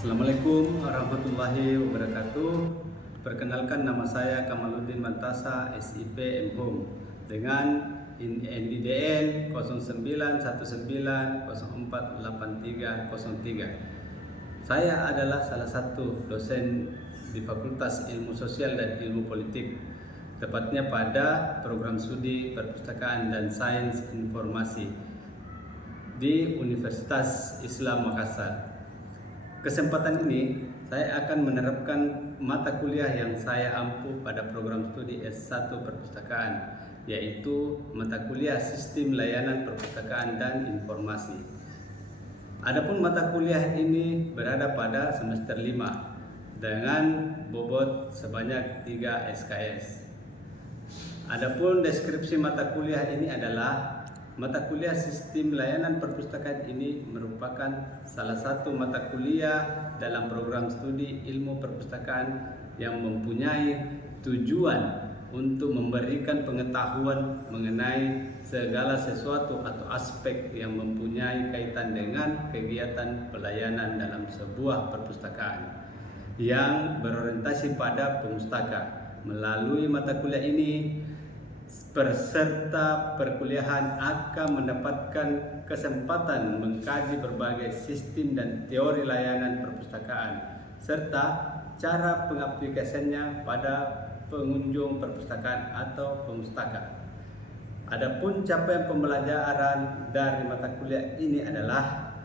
Assalamualaikum warahmatullahi wabarakatuh. Perkenalkan, nama saya Kamaluddin Mantasa, SIP MHOM dengan NIDN 0919048303. Saya adalah salah satu dosen di Fakultas Ilmu Sosial dan Ilmu Politik, tepatnya pada program studi Perpustakaan dan Sains Informasi di Universitas Islam Makassar. Kesempatan ini saya akan menerapkan mata kuliah yang saya ampu pada program studi S1 Perpustakaan, yaitu mata kuliah Sistem Layanan Perpustakaan dan Informasi. Adapun mata kuliah ini berada pada semester 5 dengan bobot sebanyak 3 SKS. Adapun deskripsi mata kuliah ini adalah mata kuliah Sistem Layanan Perpustakaan ini merupakan salah satu mata kuliah dalam program studi ilmu perpustakaan yang mempunyai tujuan untuk memberikan pengetahuan mengenai segala sesuatu atau aspek yang mempunyai kaitan dengan kegiatan pelayanan dalam sebuah perpustakaan yang berorientasi pada pemustaka. Melalui mata kuliah ini, peserta perkuliahan akan mendapatkan kesempatan mengkaji berbagai sistem dan teori layanan perpustakaan serta cara pengaplikasiannya pada pengunjung perpustakaan atau pemustaka. Adapun capaian pembelajaran dari mata kuliah ini adalah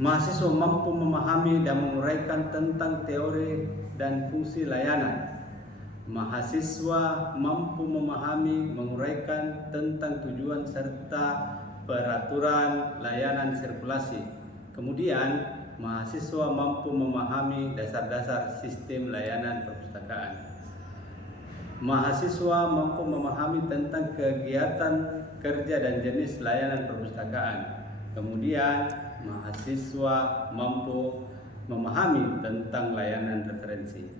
mahasiswa mampu memahami dan menguraikan tentang teori dan fungsi layanan. Mahasiswa mampu memahami, menguraikan tentang tujuan serta peraturan layanan sirkulasi. Kemudian, mahasiswa mampu memahami dasar-dasar sistem layanan perpustakaan. Mahasiswa mampu memahami tentang kegiatan kerja dan jenis layanan perpustakaan. Kemudian, mahasiswa mampu memahami tentang layanan referensi.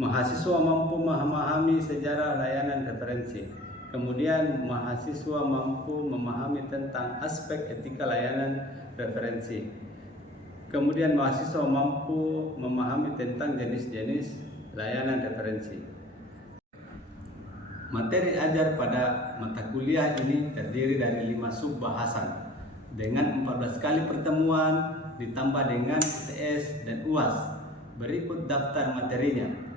Mahasiswa mampu memahami sejarah layanan referensi. Kemudian mahasiswa mampu memahami tentang aspek etika layanan referensi. Kemudian mahasiswa mampu memahami tentang jenis-jenis layanan referensi. Materi ajar pada mata kuliah ini terdiri dari 5 sub bahasan dengan 14 kali pertemuan ditambah dengan UTS dan UAS. Berikut daftar materinya.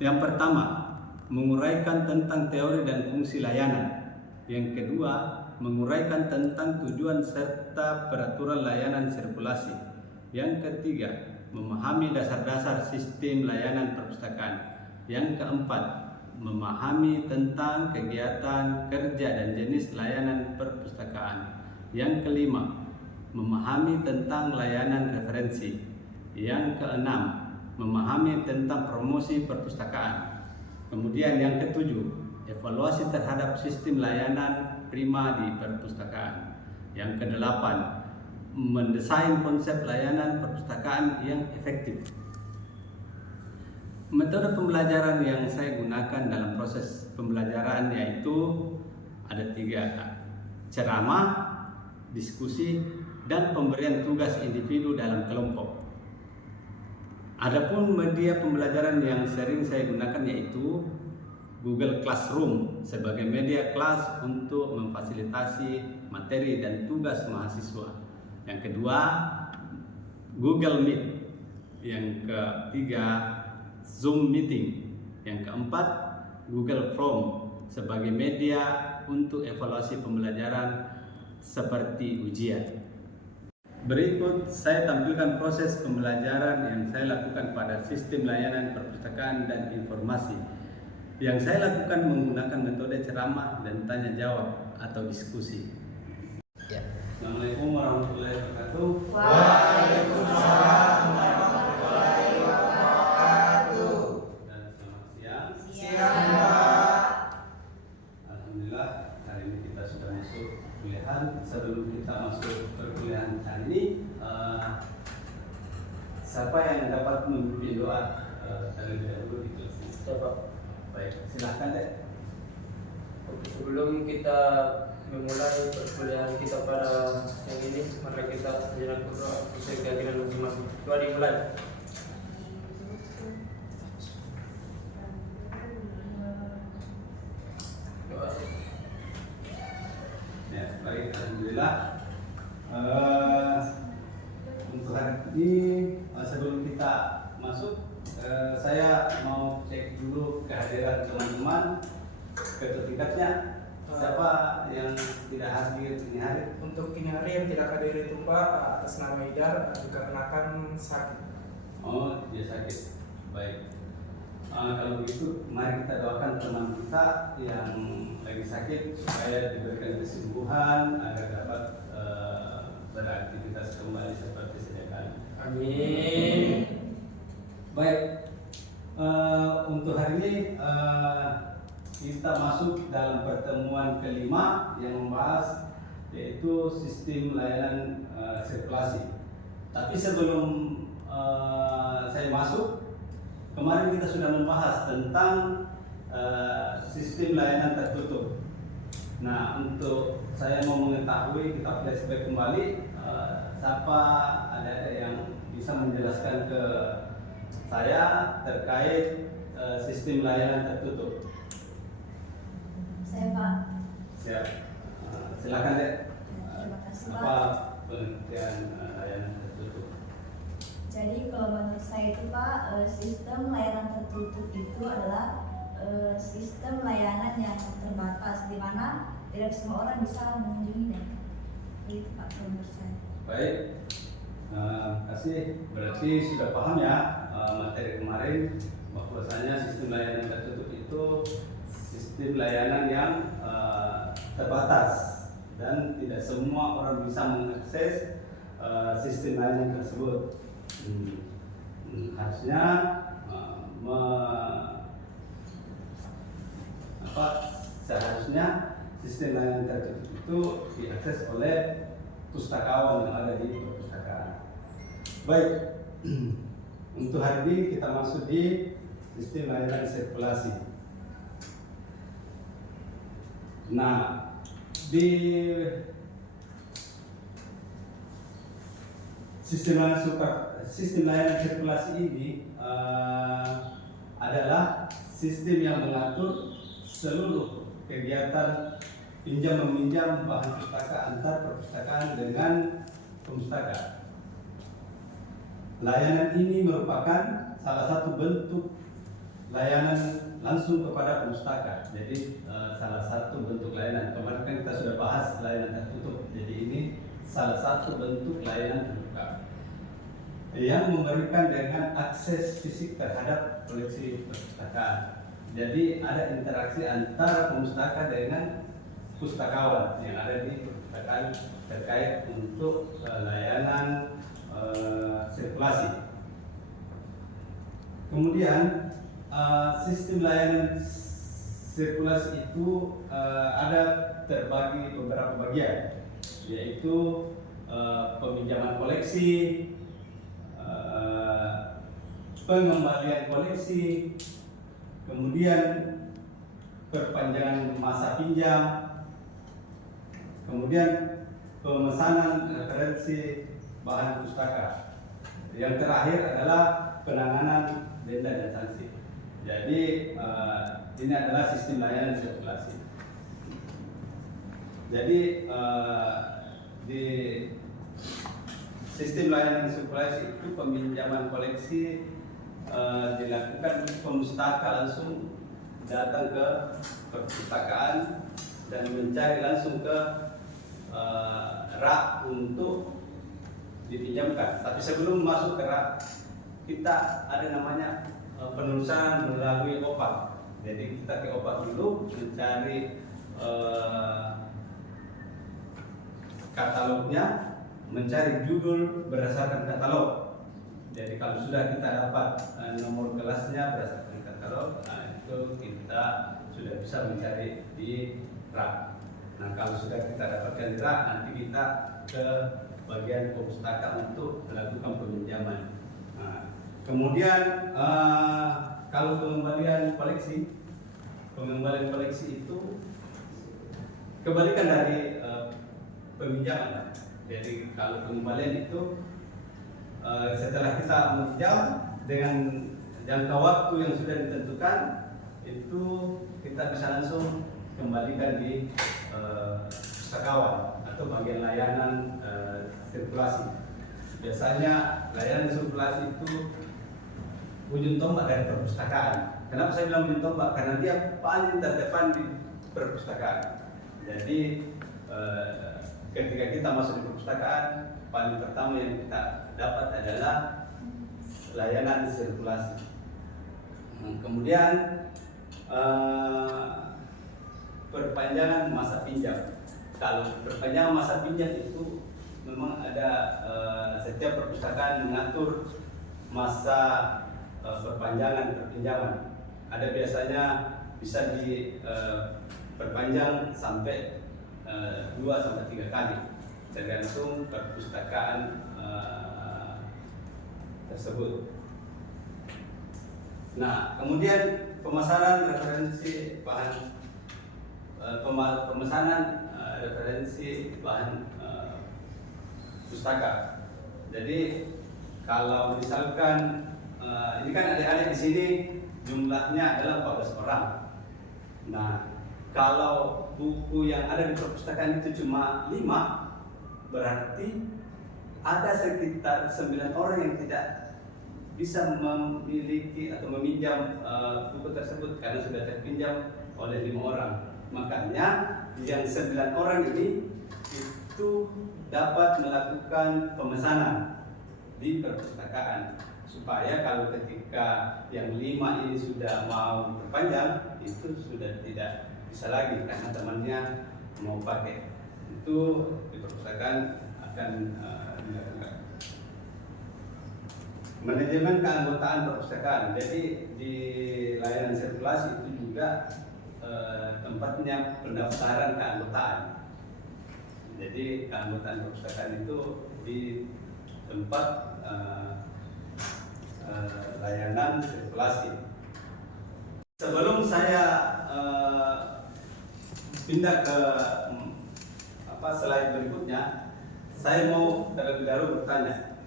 Yang pertama, menguraikan tentang teori dan fungsi layanan. Yang kedua, menguraikan tentang tujuan serta peraturan layanan sirkulasi. Yang ketiga, memahami dasar-dasar sistem layanan perpustakaan. Yang keempat, memahami tentang kegiatan kerja dan jenis layanan perpustakaan. Yang kelima, memahami tentang layanan referensi. Yang keenam, memahami tentang promosi perpustakaan. Kemudian yang ketujuh, evaluasi terhadap sistem layanan prima di perpustakaan. Yang kedelapan, mendesain konsep layanan perpustakaan yang efektif. Metode pembelajaran yang saya gunakan dalam proses pembelajaran yaitu ada 3: ceramah, diskusi, dan pemberian tugas individu dalam kelompok. Adapun media pembelajaran yang sering saya gunakan yaitu Google Classroom sebagai media kelas untuk memfasilitasi materi dan tugas mahasiswa. Yang kedua, Google Meet. Yang ketiga, Zoom Meeting. Yang keempat, Google Form sebagai media untuk evaluasi pembelajaran seperti ujian. Berikut saya tampilkan proses pembelajaran yang saya lakukan pada sistem layanan perpustakaan dan informasi. Yang saya lakukan menggunakan metode ceramah dan tanya jawab atau diskusi. Ya. Assalamualaikum warahmatullahi wabarakatuh. Waalaikumsalam warahmatullahi wabarakatuh. Dan selamat siang. Siang, Pak. Alhamdulillah, hari ini kita sudah masuk kuliahan. Sebelum kita masuk perkuliahan hari ini, siapa yang dapat memimpin doa terlebih dahulu di kelas ini? Coba. Baik, silahkan deh. Sebelum Sebelum kita memulai perkuliahan kita pada yang ini, mari kita sejenak berdoa sesuai keyakinan masing-masing. Doa dimulai. Doa. Ya, baik, alhamdulillah. Untuk hari ini sebelum kita masuk, saya mau cek dulu kehadiran teman-teman ketua tingkatnya. Siapa yang tidak hadir ini hari? Untuk ini hari yang tidak hadir itu Pak, atas nama Idar dikarenakan sakit. Oh, dia sakit. Baik. Kalau begitu, mari kita doakan teman kita yang lagi sakit supaya diberikan kesembuhan agar dapat beraktivitas kembali seperti sedia kala. Amin. Baik. Untuk hari ini kita masuk dalam pertemuan kelima yang membahas yaitu sistem layanan sirkulasi. Tapi sebelum saya masuk, kemarin kita sudah membahas tentang sistem layanan tertutup. Nah, untuk saya mau mengetahui, kita flashback kembali, siapa ada yang bisa menjelaskan ke saya terkait sistem layanan tertutup? Saya Pak. Siap. Silakan deh. Terima kasih Pak. Apa pengertian layanan tertutup? Jadi kalau menurut saya itu Pak, sistem layanan tertutup itu adalah sistem layanan yang terbatas di mana tidak semua orang bisa mengunjunginya. Itu Pak kalau menurut saya. Baik. Kasih. Berarti sudah paham ya materi kemarin bahwasanya sistem layanan tertutup itu sistem layanan yang terbatas dan tidak semua orang bisa mengakses sistem layanan tersebut. Harusnya seharusnya sistem layanan tertutup itu diakses oleh pustakawan yang ada di perpustakaan. Baik, untuk hari ini kita masuk di sistem layanan sirkulasi. Nah, di sistem layanan sirkulasi ini adalah sistem yang mengatur seluruh kegiatan pinjam meminjam bahan pustaka antar perpustakaan dengan pemustaka. Layanan ini merupakan salah satu bentuk layanan langsung kepada pemustaka. Jadi salah satu bentuk layanan. Kemarin kan kita sudah bahas layanan tertutup. Jadi ini salah satu bentuk layanan terbuka yang memberikan dengan akses fisik terhadap koleksi perpustakaan. Jadi ada interaksi antara pemustaka dengan pustakawan yang ada di perpustakaan terkait untuk layanan sirkulasi. Kemudian sistem layanan sirkulasi itu ada terbagi beberapa bagian, yaitu peminjaman koleksi, pengembalian koleksi, kemudian perpanjangan masa pinjam, kemudian pemesanan referensi bahan pustaka. Yang terakhir adalah penanganan denda dan sanksi. Jadi ini adalah sistem layanan sirkulasi. Jadi di sistem layanan sirkulasi itu peminjaman koleksi dilakukan pemustaka langsung datang ke perpustakaan dan mencari langsung ke rak untuk dipinjamkan. Tapi sebelum masuk ke rak, kita ada namanya penulisan melalui OPAK. Jadi kita ke OPAK dulu mencari katalognya, mencari judul berdasarkan katalog. Jadi kalau sudah kita dapat nomor kelasnya berdasarkan katalog, itu kita sudah bisa mencari di rak. Nah, kalau sudah kita dapatkan di rak, nanti kita ke bagian pustaka untuk melakukan peminjaman. Nah, kemudian kalau pengembalian koleksi itu kebalikan dari peminjaman. Jadi kalau pengembalian itu setelah kita meminjam dengan jangka waktu yang sudah ditentukan, itu kita bisa langsung kembalikan di pustakawan atau bagian layanan sirkulasi. Biasanya layanan sirkulasi itu ujung tombak dari perpustakaan. Kenapa saya bilang ujung tombak? Karena dia paling terdepan di perpustakaan. Jadi ketika kita masuk di perpustakaan, paling pertama yang kita dapat adalah layanan sirkulasi. Kemudian perpanjangan masa pinjam. Kalau perpanjangan masa pinjam itu memang ada setiap perpustakaan mengatur masa perpanjangan perpinjaman. Ada biasanya bisa diperpanjang sampai 2 sampai 3 kali, tergantung perpustakaan tersebut. Nah, kemudian pemasaran referensi bahan pemesanan referensi bahan pustaka. Jadi kalau misalkan ini kan adik-adik di sini jumlahnya adalah 14 orang. Nah, kalau buku yang ada di perpustakaan itu cuma 5, berarti ada sekitar 9 orang yang tidak bisa memiliki atau meminjam buku tersebut karena sudah terpinjam oleh 5 orang. Makanya yang 9 orang ini itu dapat melakukan pemesanan di perpustakaan, supaya kalau ketika yang 5 ini sudah mau berpanjang, itu sudah tidak bisa lagi karena temannya mau pakai. Itu di perpustakaan akan dilakukan. Manajemen keanggotaan perpustakaan. Jadi di layanan sirkulasi itu juga tempatnya pendaftaran keanggotaan. Jadi keanggotaan perpustakaan itu di tempat layanan sirkulasi. Sebelum saya pindah ke slide berikutnya, saya mau terlebih dahulu bertanya,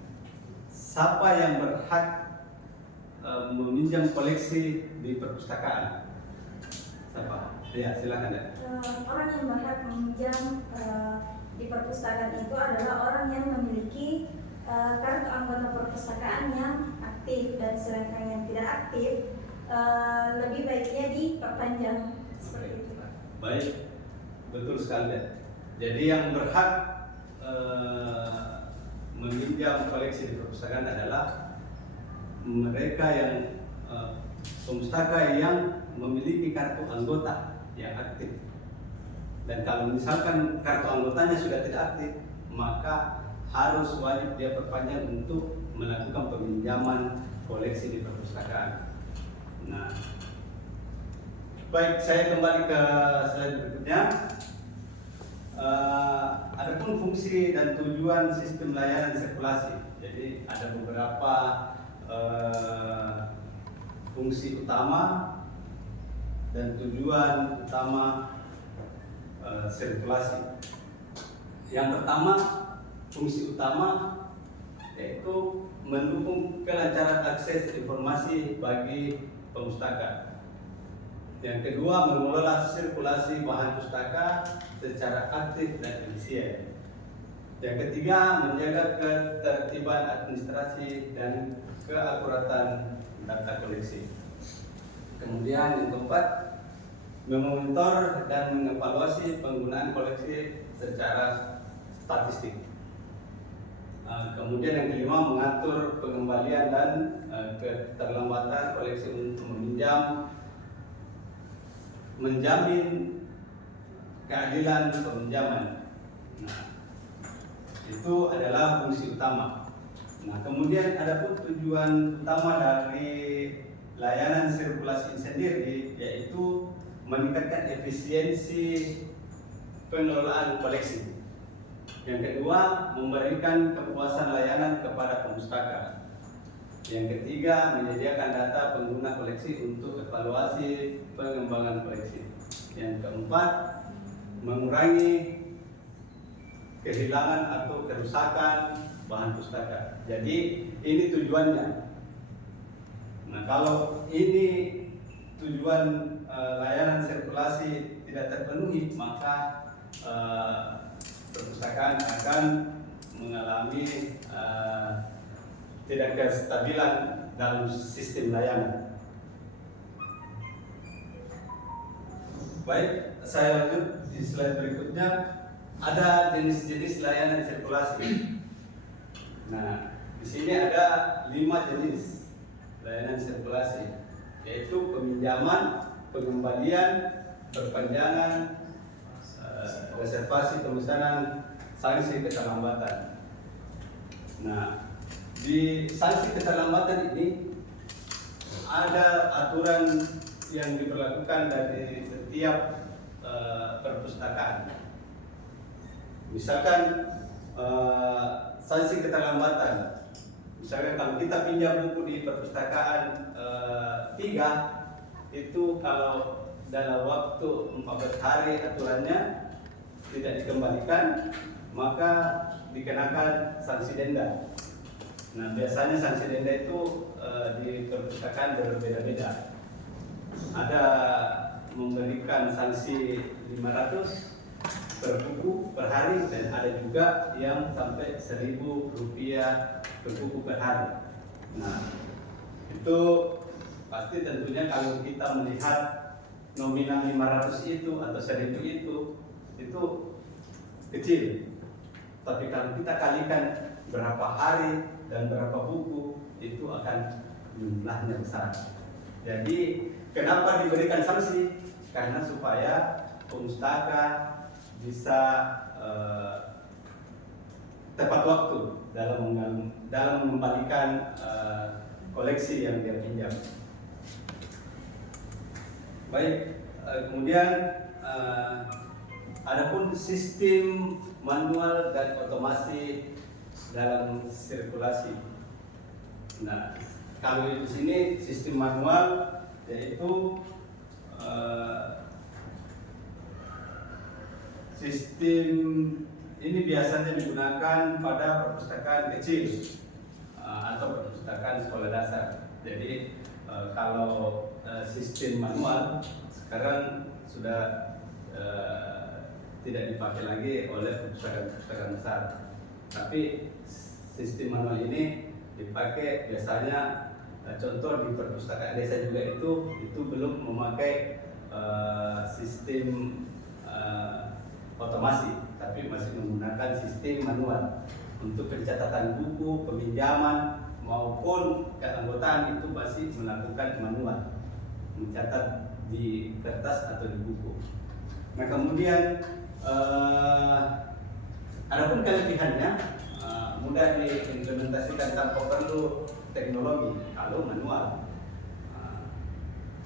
siapa yang berhak meminjam koleksi di perpustakaan? Siapa? Ya, silakan ya. Orang yang berhak meminjam di perpustakaan itu adalah orang yang memiliki kartu anggota perpustakaan yang aktif, dan sedangkan yang tidak aktif lebih baiknya diperpanjang seperti itu. Baik, betul sekali. Jadi yang berhak meminjam koleksi di perpustakaan adalah mereka yang pemustaka yang memiliki kartu anggota yang aktif. Dan kalau misalkan kartu anggotanya sudah tidak aktif, maka harus wajib dia perpanjang untuk melakukan peminjaman koleksi di perpustakaan. Nah, baik, saya kembali ke slide berikutnya. Adapun fungsi dan tujuan sistem layanan sirkulasi. Jadi ada beberapa fungsi utama dan tujuan utama sirkulasi. Yang pertama, fungsi utama yaitu mendukung kelancaran akses informasi bagi pemustaka. Yang kedua, mengelola sirkulasi bahan pustaka secara aktif dan efisien. Yang ketiga, menjaga ketertiban administrasi dan keakuratan data koleksi. Kemudian yang keempat, memonitor dan mengevaluasi penggunaan koleksi secara statistik. Kemudian yang kelima, mengatur pengembalian dan keterlambatan koleksi untuk menjamin keadilan peminjaman. Nah, itu adalah fungsi utama. Nah, kemudian ada pun tujuan utama dari layanan sirkulasi sendiri, yaitu meningkatkan efisiensi pengelolaan koleksi. Yang kedua, memberikan kepuasan layanan kepada pemustaka. Yang ketiga, menyediakan data pengguna koleksi untuk evaluasi pengembangan koleksi. Yang keempat, mengurangi kehilangan atau kerusakan bahan pustaka. Jadi ini tujuannya. Nah, kalau ini tujuan layanan sirkulasi tidak terpenuhi, maka perpustakaan akan mengalami tidak kestabilan dalam sistem layanan. Baik, saya lanjut di slide berikutnya. Ada jenis-jenis layanan sirkulasi. Nah, di sini ada 5 jenis layanan sirkulasi, yaitu peminjaman, pengembalian, perpanjangan, reservasi, pemesanan, sanksi keterlambatan. Nah, di sanksi keterlambatan ini ada aturan yang diberlakukan dari setiap perpustakaan. Misalkan sanksi keterlambatan. Misalkan kalau kita pinjam buku di perpustakaan 3, itu kalau dalam waktu 14 hari aturannya tidak dikembalikan, maka dikenakan sanksi denda. Nah, biasanya sanksi denda itu di perpustakaan berbeda-beda. Ada memberikan sanksi 500 per buku per hari, dan ada juga yang sampai Rp1.000 per buku per hari. Nah, itu pasti tentunya kalau kita melihat nominal 500 itu atau 1.000 itu kecil. Tapi kalau kita kalikan berapa hari dan berapa buku, itu akan jumlahnya besar. Jadi kenapa diberikan sanksi? Karena supaya pemustaka bisa tepat waktu dalam mengembalikan koleksi yang dia pinjam. Baik, kemudian adapun sistem manual dan otomasi dalam sirkulasi. Nah, kalau di sini sistem manual yaitu sistem ini biasanya digunakan pada perpustakaan kecil atau perpustakaan sekolah dasar. Jadi kalau sistem manual sekarang sudah tidak dipakai lagi oleh perpustakaan besar. Tapi sistem manual ini dipakai biasanya, contoh di perpustakaan desa juga itu belum memakai sistem otomasi, tapi masih menggunakan sistem manual untuk pencatatan buku, peminjaman maupun keanggotaan, itu masih melakukan manual, mencatat di kertas atau di buku. Nah, kemudian adapun kelebihannya mudah diimplementasikan tanpa perlu teknologi kalau manual.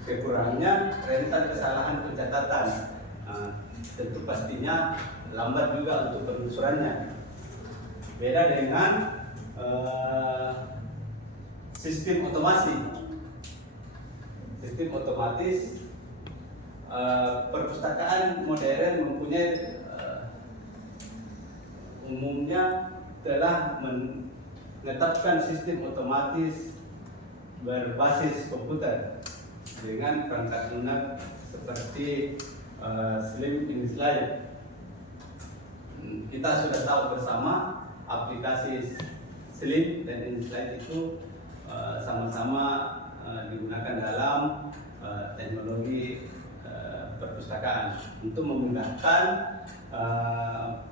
Kekurangannya rentan kesalahan pencatatan. Tentu pastinya lambat juga untuk penelusurannya. Beda dengan sistem otomasi. Sistem otomatis, perpustakaan modern mempunyai umumnya telah menetapkan sistem otomatis berbasis komputer dengan perangkat lunak seperti Slim InSlide. Kita sudah tahu bersama aplikasi Slim dan InSlide itu sama-sama digunakan dalam teknologi perpustakaan untuk memudahkan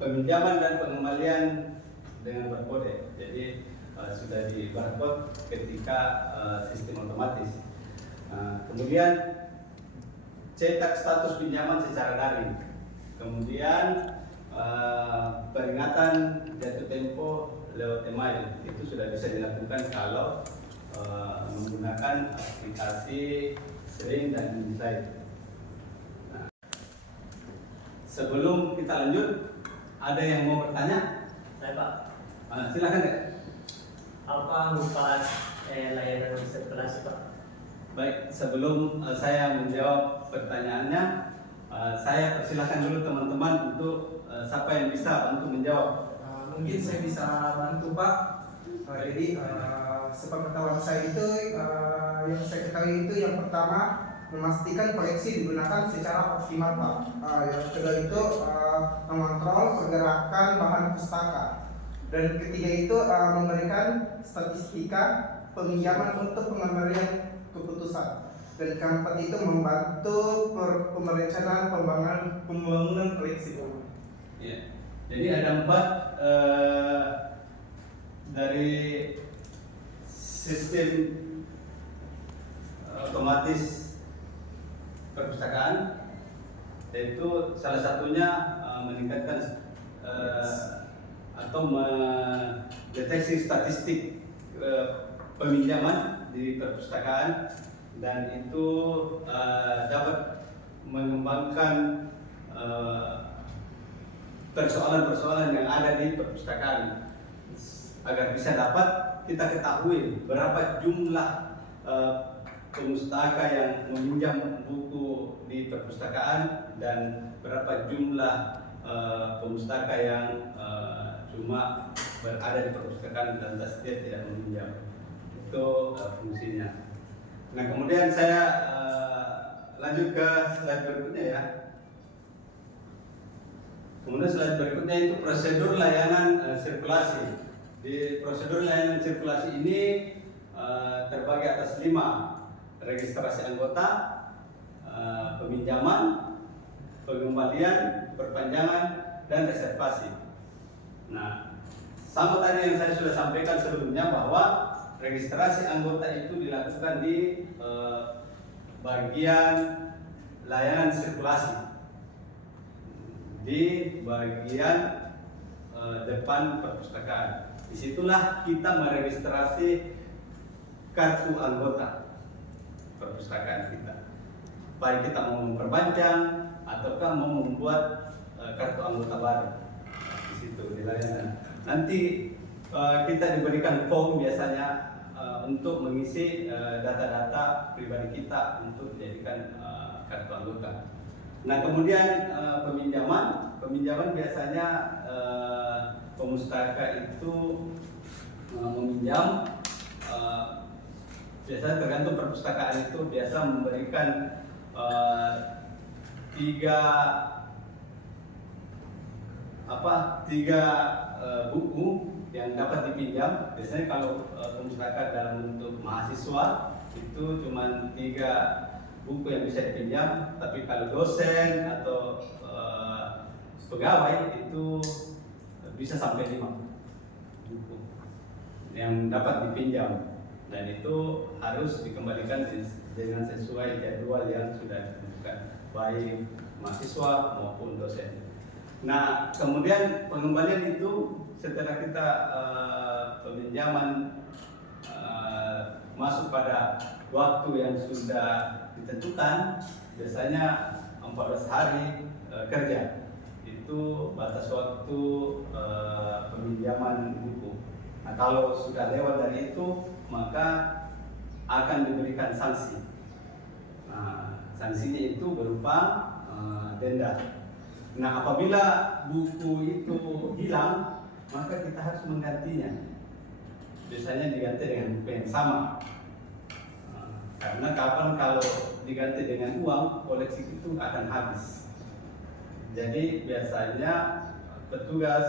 peminjaman dan pengembalian dengan barcode. Jadi sudah di barcode ketika sistem otomatis. Kemudian cetak status pinjaman secara daring. Kemudian peringatan jatuh tempo lewat email itu sudah bisa dilakukan kalau menggunakan aplikasi Slim dan InSlide. Nah, sebelum kita lanjut, ada yang mau bertanya? Saya Pak, Silakan ya. apa manfaat layanan sirkulasi Pak? Baik, sebelum saya menjawab pertanyaannya, Saya persilahkan dulu teman-teman untuk siapa yang bisa bantu menjawab. Mungkin saya bisa bantu Pak. Jadi sepengetahuan saya itu yang saya ketahui itu yang pertama memastikan koleksi digunakan secara optimal Pak. Yang kedua itu mengontrol pergerakan bahan pustaka. Dan ketiga itu memberikan statistika peminjaman untuk pengembalian keputusan. Dan keempat itu membantu perencanaan pembangunan koleksi. Ya. Jadi ada 4 dari sistem otomatis perpustakaan, yaitu salah satunya meningkatkan atau mendeteksi statistik peminjaman di perpustakaan, dan itu dapat mengembangkan persoalan-persoalan yang ada di perpustakaan agar bisa dapat kita ketahui berapa jumlah pemustaka yang meminjam buku di perpustakaan dan berapa jumlah pemustaka yang cuma berada di perpustakaan dan dia tidak meminjam. Itu fungsinya. Nah, kemudian saya lanjut ke slide berikutnya ya. Kemudian slide berikutnya itu prosedur layanan sirkulasi. Di prosedur layanan sirkulasi ini terbagi atas 5: registrasi anggota, peminjaman, pengembalian, perpanjangan, dan reservasi. Nah, sama tadi yang saya sudah sampaikan sebelumnya bahwa registrasi anggota itu dilakukan di bagian layanan sirkulasi, di bagian depan perpustakaan. Disitulah kita meregistrasi kartu anggota perpustakaan kita. Baik kita mau memperpanjang ataukah mau membuat kartu anggota baru. Di situ di layanan. Nanti kita diberikan form biasanya untuk mengisi data-data pribadi kita untuk dijadikan kartu anggota. Nah, kemudian peminjaman biasanya pemustaka itu meminjam, biasanya tergantung perpustakaan itu biasa memberikan 3 buku yang dapat dipinjam. Biasanya kalau pemustaka dalam bentuk mahasiswa itu cuma 3 buku yang bisa dipinjam, tapi kalau dosen atau pegawai itu bisa sampai 5 buku yang dapat dipinjam, dan itu harus dikembalikan dengan sesuai jadwal yang sudah ditentukan baik mahasiswa maupun dosen. Nah, kemudian pengembalian itu setelah kita peminjaman masuk pada waktu yang sudah ditentukan, biasanya 14 hari kerja itu batas waktu peminjaman buku. Nah, kalau sudah lewat dari itu maka akan diberikan sanksi. Nah, sanksinya itu berupa denda. Nah, apabila buku itu hilang, maka kita harus menggantinya. Biasanya diganti dengan buku yang sama. Karena kapan kalau diganti dengan uang, koleksi itu akan habis. Jadi biasanya petugas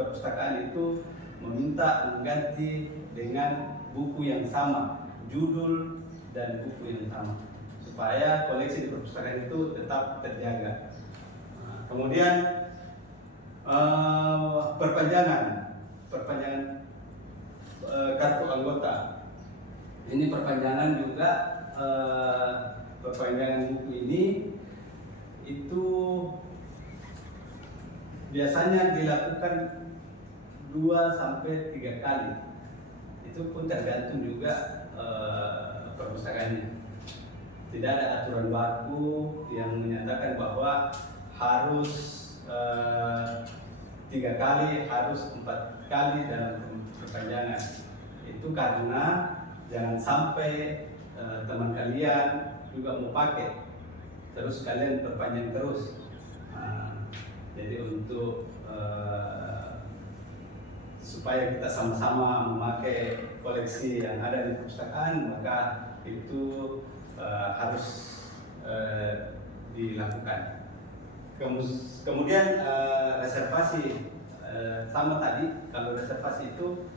perpustakaan itu meminta mengganti dengan buku yang sama, judul dan buku yang sama, supaya koleksi di perpustakaan itu tetap terjaga. Kemudian perpanjangan kartu anggota. Ini perpanjangan juga, perpanjangan buku ini itu biasanya dilakukan 2-3 kali. Itu pun tergantung juga perpustakaannya. Tidak ada aturan baku yang menyatakan bahwa harus 3 kali, harus 4 kali dalam perpanjangan. Itu karena jangan sampai teman kalian juga mau pakai terus kalian perpanjang terus. Jadi untuk supaya kita sama-sama memakai koleksi yang ada di perpustakaan, maka itu harus dilakukan. Kemudian reservasi sama tadi, kalau reservasi itu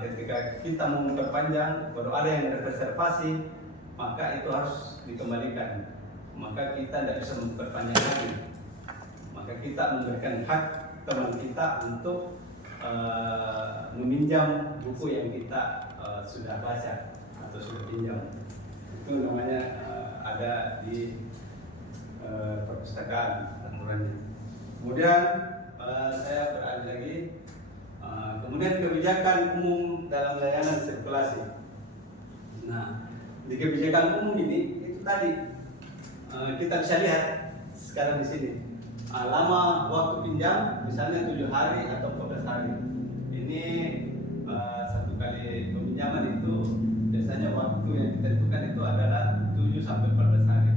ketika kita mau memperpanjang, baru ada yang reservasi, maka itu harus dikembalikan. Maka kita tidak bisa memperpanjang lagi. Maka kita memberikan hak teman kita untuk meminjam buku yang kita sudah baca atau sudah pinjam. Itu namanya ada di perpustakaan aturannya. Kemudian saya beralih lagi. Kemudian kebijakan umum dalam layanan sirkulasi. Nah, di kebijakan umum ini itu tadi kita bisa lihat sekarang di sini. Lama waktu pinjam misalnya 7 hari atau 14 hari. Ini satu kali peminjaman itu biasanya waktu yang ditentukan itu adalah 7 sampai 14 hari.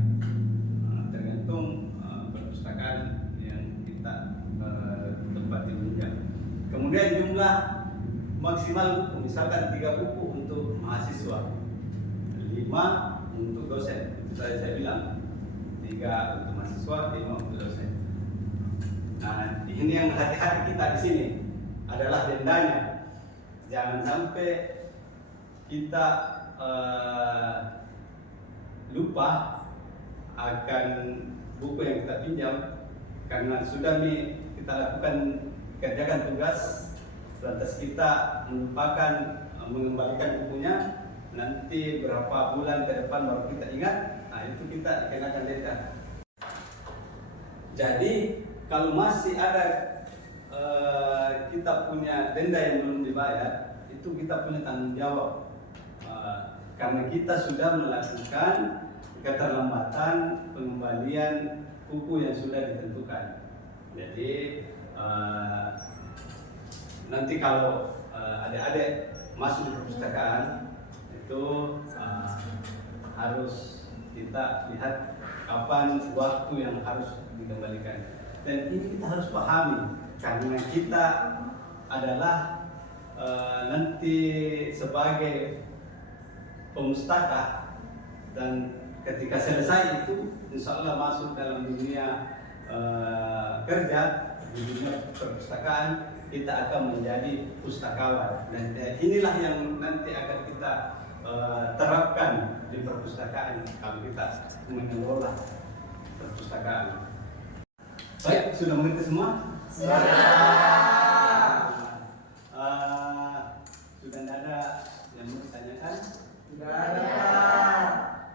Tergantung perpustakaan yang kita tempati pinjam. Kemudian jumlah maksimal buku, misalkan 3 buku untuk mahasiswa, 5 untuk dosen. Itu saya bilang 3 untuk mahasiswa, 5 untuk dosen. Nah, ini yang hati-hati kita di sini adalah dendanya. Jangan sampai kita lupa akan buku yang kita pinjam karena sudah kita lakukan kerjakan tugas, lantas kita melupakan mengembalikan bukunya. Nanti berapa bulan ke depan baru kita ingat, nah itu kita dikenakan denda. Jadi kalau masih ada kita punya denda yang belum dibayar, itu kita punya tanggung jawab karena kita sudah melakukan keterlambatan pengembalian buku yang sudah ditentukan. Jadi nanti kalau adik-adik masuk di perpustakaan itu harus kita lihat kapan waktu yang harus dikembalikan. Dan ini kita harus pahami karena kita adalah nanti sebagai pemustaka, dan ketika selesai itu insya Allah masuk dalam dunia kerja, di dunia perpustakaan, kita akan menjadi pustakawan. Dan inilah yang nanti akan kita terapkan di perpustakaan kalau kita mengelola perpustakaan. Baik, sudah mengerti semua? Sudah. Sudah tidak ada yang mau ditanyakan? Sudah ada.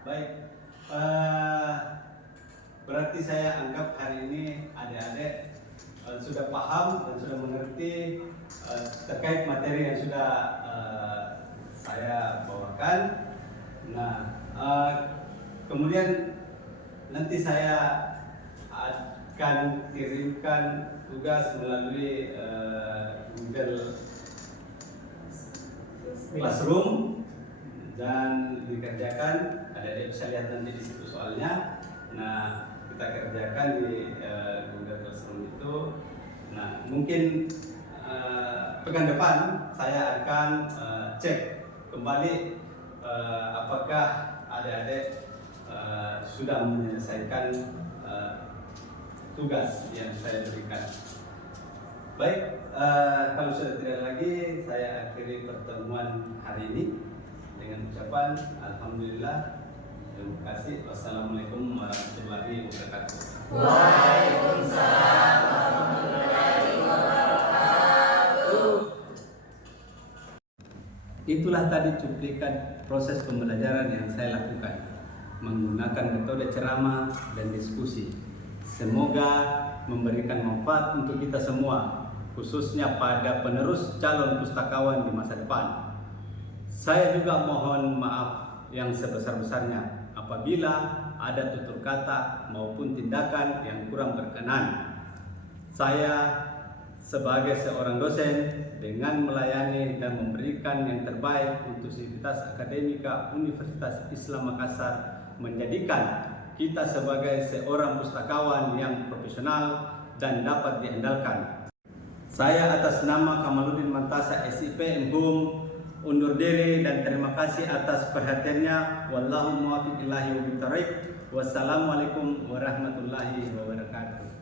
Baik, berarti saya anggap hari ini adik-adik sudah paham dan sudah mengerti terkait materi yang sudah saya bawakan. Nah, kemudian nanti saya akan kirimkan tugas melalui Google Classroom dan dikerjakan. Adik-adik bisa lihat nanti di situ soalnya. Nah, kita kerjakan di Google Classroom itu. Nah, mungkin pekan depan saya akan cek kembali apakah adik-adik sudah menyelesaikan tugas yang saya berikan. Baik, kalau sudah tidak lagi, saya akhiri pertemuan hari ini dengan ucapan Alhamdulillah. Terima kasih. Wassalamualaikum warahmatullahi wabarakatuh. Waalaikumsalam warahmatullahi wabarakatuh. Itulah tadi cuplikan proses pembelajaran yang saya lakukan menggunakan metode ceramah dan diskusi. Semoga memberikan manfaat untuk kita semua, khususnya pada penerus calon pustakawan di masa depan. Saya juga mohon maaf yang sebesar-besarnya apabila ada tutur kata maupun tindakan yang kurang berkenan. Saya sebagai seorang dosen dengan melayani dan memberikan yang terbaik untuk Sivitas Akademika Universitas Islam Makassar menjadikan kita sebagai seorang pustakawan yang profesional dan dapat diandalkan. Saya atas nama Kamaluddin Mantasa SIP MHUM undur diri dan terima kasih atas perhatiannya. Wallahu muwaffiq ilahi wa bittariq. Wassalamualaikum warahmatullahi wabarakatuh.